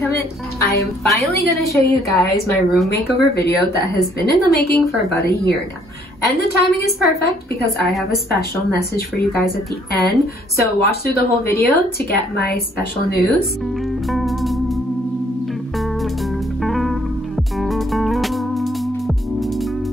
come in. I am finally gonna show you guys my room makeover video that has been in the making for about a year now. And the timing is perfect because I have a special message for you guys at the end. So watch through the whole video to get my special news.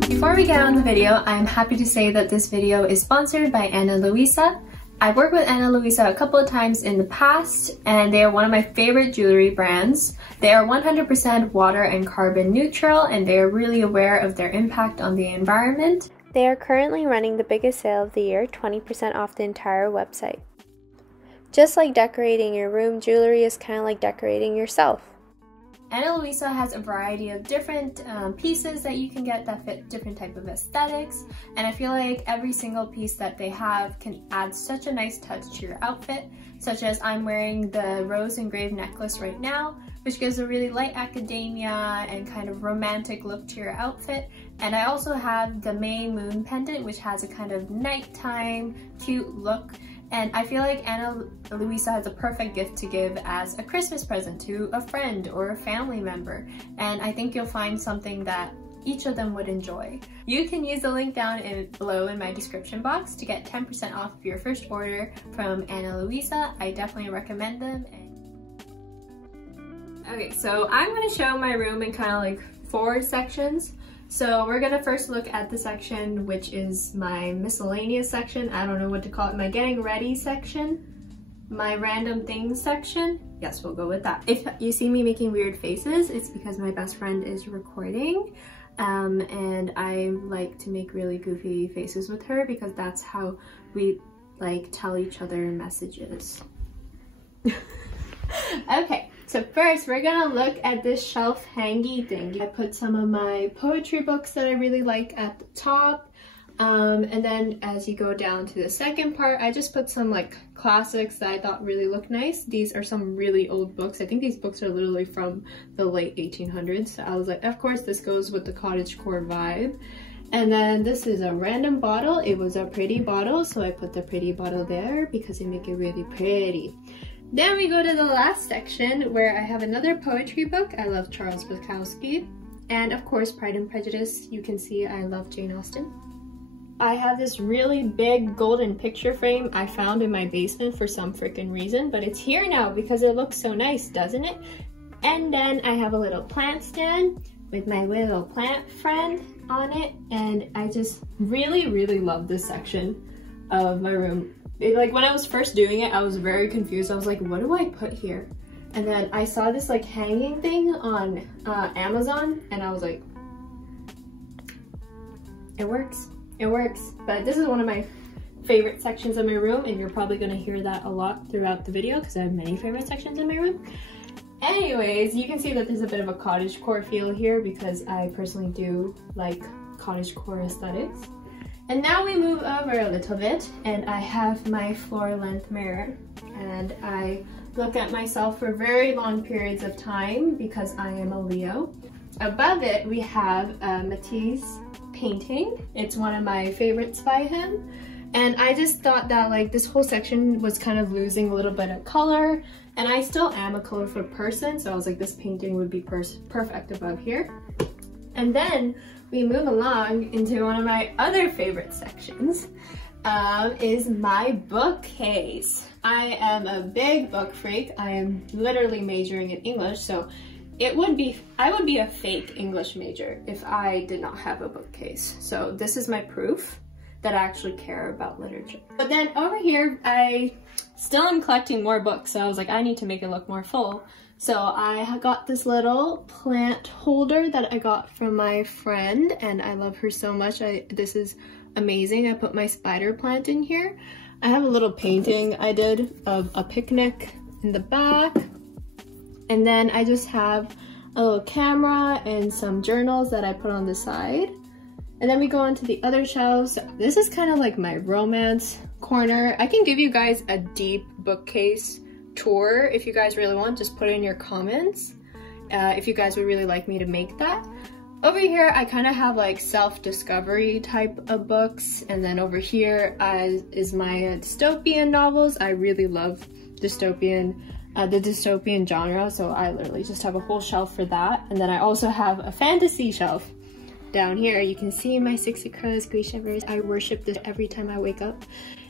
Before we get on the video, I'm happy to say that this video is sponsored by Ana Luisa. I've worked with Ana Luisa a couple of times in the past, and they are one of my favorite jewelry brands. They are 100% water and carbon neutral, and they are really aware of their impact on the environment. They are currently running the biggest sale of the year, 20% off the entire website. Just like decorating your room, jewelry is kind of like decorating yourself. Ana Luisa has a variety of different pieces that you can get that fit different type of aesthetics, and I feel like every single piece that they have can add such a nice touch to your outfit, such as I'm wearing the rose engraved necklace right now, which gives a really light academia and kind of romantic look to your outfit. And I also have the May moon pendant, which has a kind of nighttime cute look. And I feel like Ana Luisa has a perfect gift to give as a Christmas present to a friend or a family member. And I think you'll find something that each of them would enjoy. You can use the link down below in my description box to get 10% off your first order from Ana Luisa. I definitely recommend them. Okay, so I'm gonna show my room in kind of like 4 sections. So we're gonna first look at the section which is my miscellaneous section. I don't know what to call it. My getting ready section, my random things section. Yes, we'll go with that. If you see me making weird faces, it's because my best friend is recording. And I like to make really goofy faces with her because that's how we like tell each other messages. Okay. So first, we're gonna look at this shelf hangy thing. I put some of my poetry books that I really like at the top. And then as you go down to the second part, I just put some like classics that I thought really looked nice. These are some really old books. I think these books are literally from the late 1800s. So I was like, of course, this goes with the cottagecore vibe. And then this is a random bottle. It was a pretty bottle, so I put the pretty bottle there because they make it really pretty. Then we go to the last section where I have another poetry book. I love Charles Bukowski. And of course, Pride and Prejudice. You can see I love Jane Austen. I have this really big golden picture frame I found in my basement for some freaking reason, but it's here now because it looks so nice, doesn't it? And then I have a little plant stand with my little plant friend on it. And I just really, really love this section of my room. Like when I was first doing it, I was very confused. I was like, what do I put here? And then I saw this like hanging thing on Amazon and I was like, it works, it works. But this is one of my favorite sections of my room and you're probably gonna hear that a lot throughout the video because I have many favorite sections in my room. Anyways, you can see that there's a bit of a cottagecore feel here because I personally do like cottagecore aesthetics. And now we move over a little bit and I have my floor length mirror and I look at myself for very long periods of time because I am a Leo. Above it we have a Matisse painting. It's one of my favorites by him. And I just thought that like this whole section was kind of losing a little bit of color and I still am a colorful person, so I was like this painting would be perfect above here. And then we move along into one of my other favorite sections, is my bookcase. I am a big book freak. I am literally majoring in English, so I would be a fake English major if I did not have a bookcase. So this is my proof that I actually care about literature. But then over here, I still am collecting more books, so I was like, I need to make it look more full. So I got this little plant holder that I got from my friend and I love her so much. This is amazing. I put my spider plant in here. I have a little painting I did of a picnic in the back. And then I just have a little camera and some journals that I put on the side. And then we go on to the other shelves. This is kind of like my romance corner. I can give you guys a deep bookcase tour if you guys really want. Just put it in your comments if you guys would really like me to make that. Over here I kind of have like self-discovery type of books, and then over here is my dystopian novels. I really love dystopian the dystopian genre, so I literally just have a whole shelf for that. And then I also have a fantasy shelf down here. You can see my Six of Crows, Grease Shivers. I worship this every time I wake up.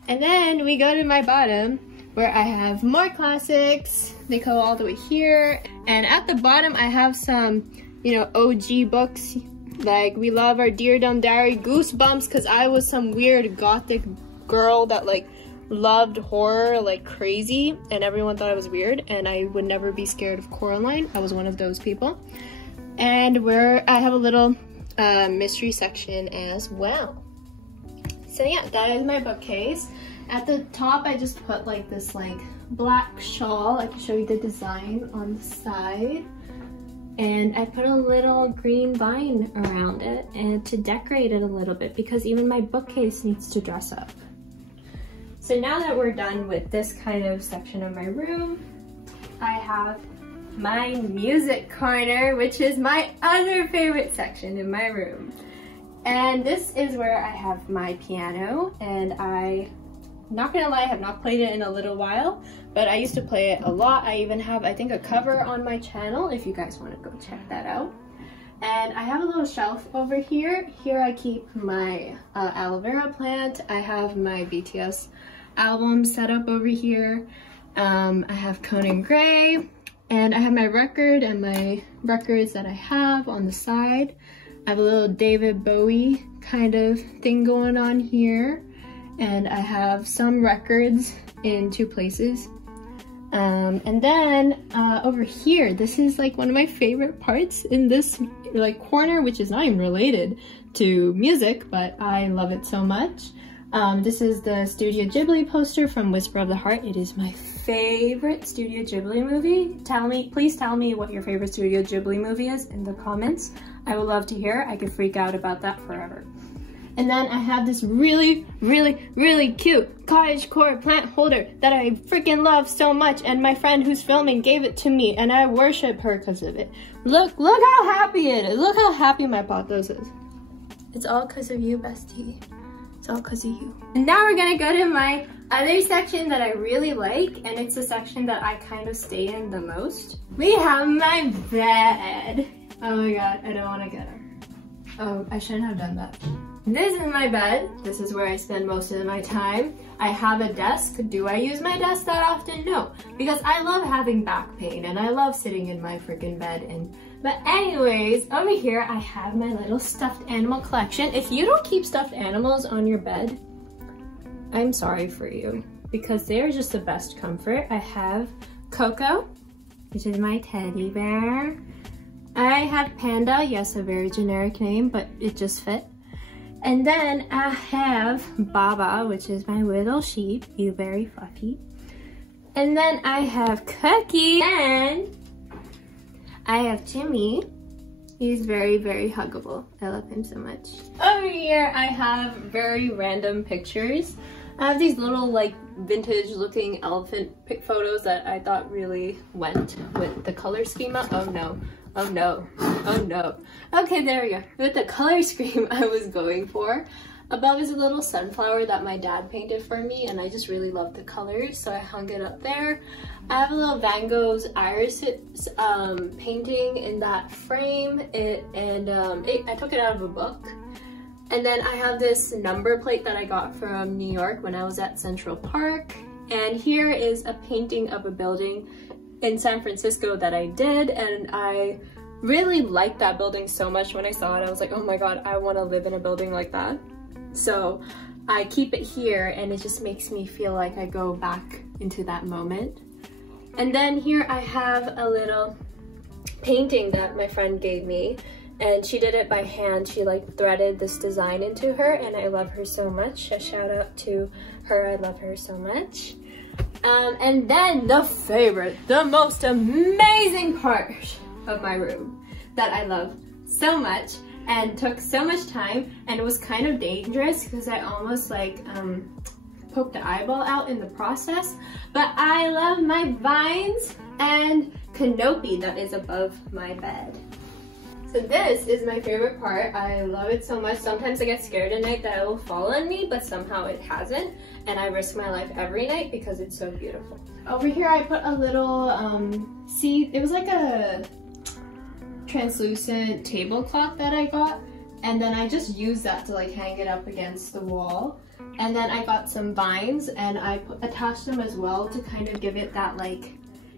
And then we go to my bottom where I have more classics. They go all the way here. And at the bottom I have some, you know, OG books. Like We Love Our Dear Dumb Diary, Goosebumps, because I was some weird gothic girl that like loved horror like crazy, and everyone thought I was weird, and I would never be scared of Coraline. I was one of those people. And where I have a little mystery section as well. So yeah, that is my bookcase. At the top I just put like this like black shawl. I can show you the design on the side. And I put a little green vine around it and to decorate it a little bit, because even my bookcase needs to dress up. So now that we're done with this kind of section of my room, I have my music corner, which is my other favorite section in my room. And this is where I have my piano, and I'm not gonna lie, I have not played it in a little while, but I used to play it a lot. I even have, I think, a cover on my channel if you guys want to go check that out. And I have a little shelf over here. Here I keep my aloe vera plant. I have my BTS album set up over here. I have Conan Gray, and I have my record and my records that I have on the side. I have a little David Bowie kind of thing going on here, and I have some records in two places. And then over here, this is like one of my favorite parts in this like corner, which is not even related to music, but I love it so much. This is the Studio Ghibli poster from Whisper of the Heart. It is my favorite Studio Ghibli movie. Please tell me what your favorite Studio Ghibli movie is in the comments. I would love to hear. I could freak out about that forever. And then I have this really cute cottagecore plant holder that I freaking love so much, and my friend who's filming gave it to me, and I worship her because of it. Look how happy it is. Look how happy my pothos is. It's all because of you, bestie. It's all because of you. And now we're gonna go to my other section that I really like, and it's a section that I kind of stay in the most. We have my bed. Oh my god, I don't want to get her. Oh, I shouldn't have done that. This is my bed. This is where I spend most of my time. I have a desk. Do I use my desk that often? No, because I love having back pain and I love sitting in my freaking bed. But anyways, over here I have my little stuffed animal collection. If you don't keep stuffed animals on your bed, I'm sorry for you, because they're just the best comfort. I have Coco, which is my teddy bear. I have Panda, yes, a very generic name, but it just fit. And then I have Baba, which is my little sheep, he's very fluffy. And then I have Cookie, and I have Jimmy. He's very huggable. I love him so much. Over here I have very random pictures. I have these little like vintage looking elephant photos that I thought really went with the color schema. Oh no. Oh no, oh no. Okay, there we go. With the color scheme I was going for. Above is a little sunflower that my dad painted for me, and I just really love the colors, so I hung it up there. I have a little Van Gogh's iris painting in that frame. I took it out of a book. And then I have this number plate that I got from New York when I was at Central Park. And here is a painting of a building in San Francisco that I did, and I really liked that building so much. When I saw it, I was like, oh my god, I want to live in a building like that. So I keep it here, and it just makes me feel like I go back into that moment. And then here I have a little painting that my friend gave me, and she did it by hand. She like threaded this design into her, and I love her so much. A shout out to her, I love her so much. And then the favorite, the most amazing part of my room that I love so much and took so much time, and it was kind of dangerous because I almost like poked the eyeball out in the process, but I love my vines and canopy that is above my bed. So this is my favorite part. I love it so much. Sometimes I get scared at night that it will fall on me, but somehow it hasn't. and I risk my life every night because it's so beautiful. Over here I put a little, see, it was like a translucent tablecloth that I got, and then I just used that to like hang it up against the wall. And then I got some vines and I attached them as well to kind of give it that, like,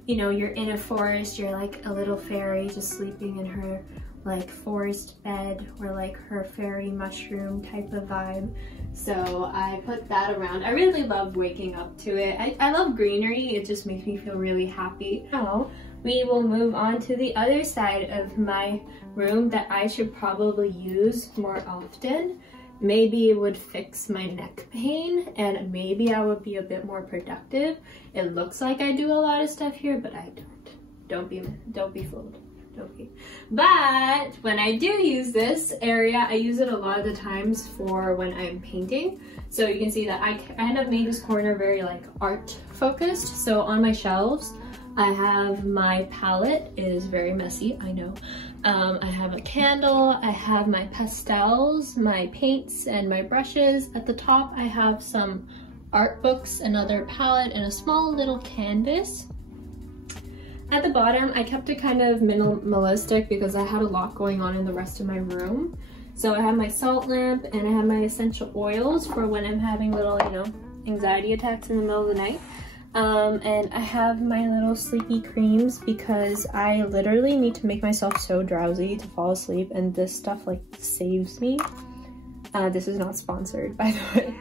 you know, you're in a forest, you're like a little fairy just sleeping in her like forest bed, or like her fairy mushroom type of vibe. So I put that around. I really love waking up to it. I love greenery. It just makes me feel really happy. Now we will move on to the other side of my room that I should probably use more often. Maybe it would fix my neck pain and maybe I would be a bit more productive. It looks like I do a lot of stuff here, but I don't. Don't be fooled. But when I do use this area, I use it a lot of the times for when I'm painting. So you can see that I kind of made this corner very like art focused. So on my shelves, I have my palette. It is very messy, I know. I have a candle, I have my pastels, my paints, and my brushes. At the top, I have some art books, another palette, and a small little canvas. At the bottom, I kept it kind of minimalistic because I had a lot going on in the rest of my room. So I have my salt lamp and I have my essential oils for when I'm having little, you know, anxiety attacks in the middle of the night. And I have my little sleepy creams because I literally need to make myself so drowsy to fall asleep, and this stuff like saves me. This is not sponsored, by the way.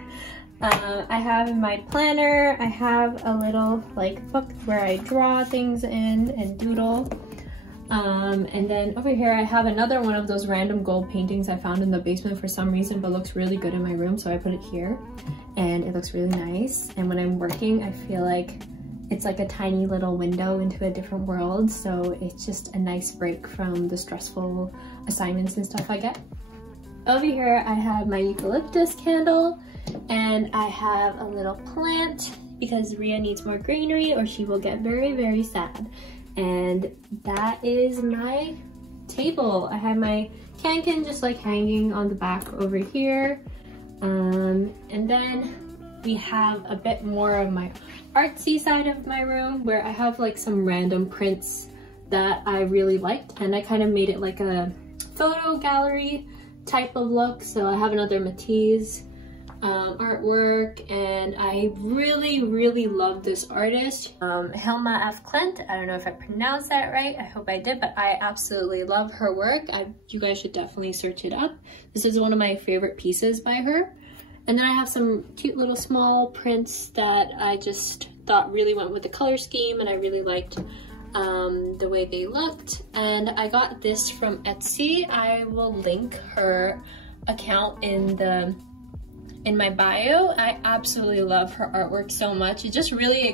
I have my planner, I have a little like book where I draw things in and doodle. And then over here I have another one of those random gold paintings I found in the basement for some reason, but looks really good in my room, so I put it here and it looks really nice. And when I'm working, I feel like it's like a tiny little window into a different world, so it's just a nice break from the stressful assignments and stuff I get. Over here I have my eucalyptus candle, and I have a little plant because Ria needs more greenery or she will get very, very sad. And that is my table. I have my cancan just like hanging on the back over here. And then we have a bit more of my artsy side of my room where I have like some random prints that I really liked, and I kind of made it like a photo gallery type of look. So I have another Matisse artwork, and I really love this artist, Hilma F. Klint. I don't know if I pronounced that right, I hope I did, but I absolutely love her work. You guys should definitely search it up. This is one of my favorite pieces by her. And then I have some cute little small prints that I just thought really went with the color scheme, and I really liked the way they looked. And I got this from Etsy. I will link her account in my bio. I absolutely love her artwork so much. It just really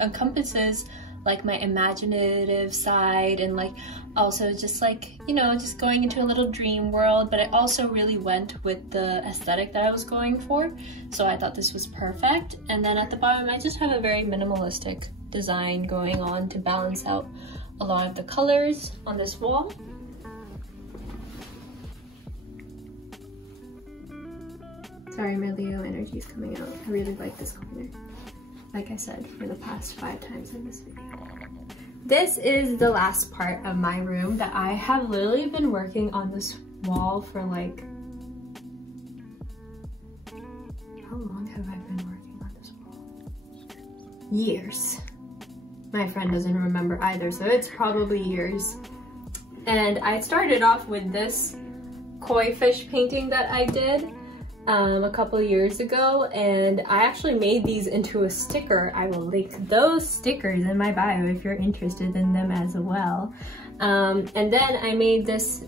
encompasses like my imaginative side, and like also just like, you know, just going into a little dream world, but it also really went with the aesthetic that I was going for. So I thought this was perfect. And then at the bottom, I just have a very minimalistic design going on to balance out a lot of the colors on this wall. Sorry, my Leo energy is coming out. I really like this corner, like I said, for the past 5 times in this video. This is the last part of my room that I have literally been working on this wall for like, how long have I been working on this wall? Years. My friend doesn't remember either, so it's probably years. And I started off with this koi fish painting that I did a couple years ago, and I actually made these into a sticker. I will link those stickers in my bio if you're interested in them as well. And then I made this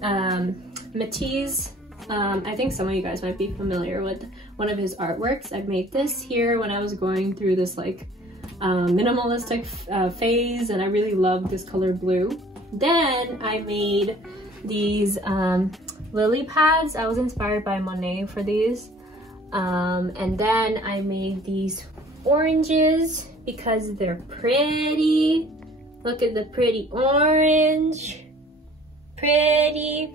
Matisse. I think some of you guys might be familiar with one of his artworks. I made this here when I was going through this like minimalistic phase, and I really loved this color blue. Then I made these lily pads. I was inspired by Monet for these. And then I made these oranges because they're pretty. Look at the pretty orange. Pretty.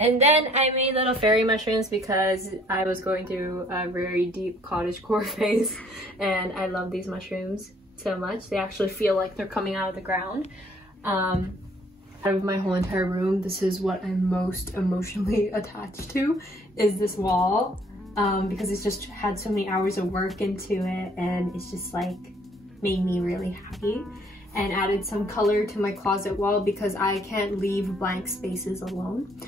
And then I made little fairy mushrooms because I was going through a very deep cottagecore phase, and I love these mushrooms so much. They actually feel like they're coming out of the ground. Out of my whole entire room, this is what I'm most emotionally attached to, is this wall, because it's just had so many hours of work into it, and it's just like made me really happy. And added some color to my closet wall because I can't leave blank spaces alone.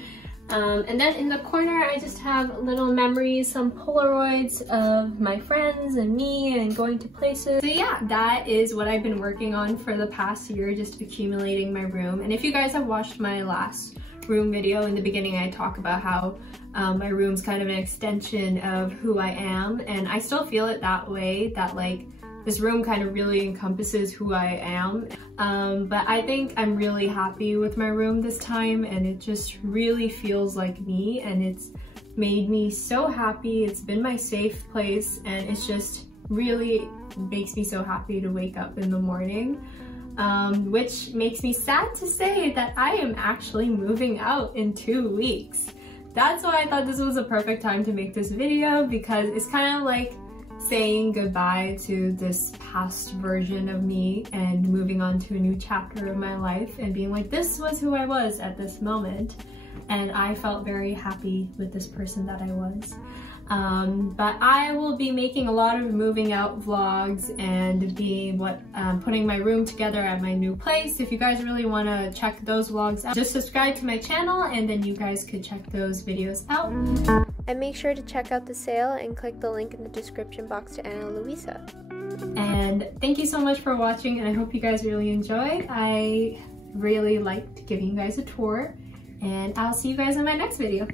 And then in the corner, I just have little memories, some Polaroids of my friends and me and going to places. So yeah, that is what I've been working on for the past year, just accumulating my room. And if you guys have watched my last room video, in the beginning I talk about how my room's kind of an extension of who I am, and I still feel it that way, that like this room kind of really encompasses who I am. But I think I'm really happy with my room this time, and it just really feels like me, and it's made me so happy. It's been my safe place, and it's just really makes me so happy to wake up in the morning. Which makes me sad to say that I am actually moving out in 2 weeks. That's why I thought this was a perfect time to make this video, because it's kind of like saying goodbye to this past version of me and moving on to a new chapter of my life and being like, this was who I was at this moment. And I felt very happy with this person that I was. But I will be making a lot of moving out vlogs and putting my room together at my new place. If you guys really want to check those vlogs out, just subscribe to my channel and then you guys could check those videos out. And make sure to check out the sale and click the link in the description box to Ana Luisa. And thank you so much for watching, and I hope you guys really enjoyed. I really liked giving you guys a tour, and I'll see you guys in my next video.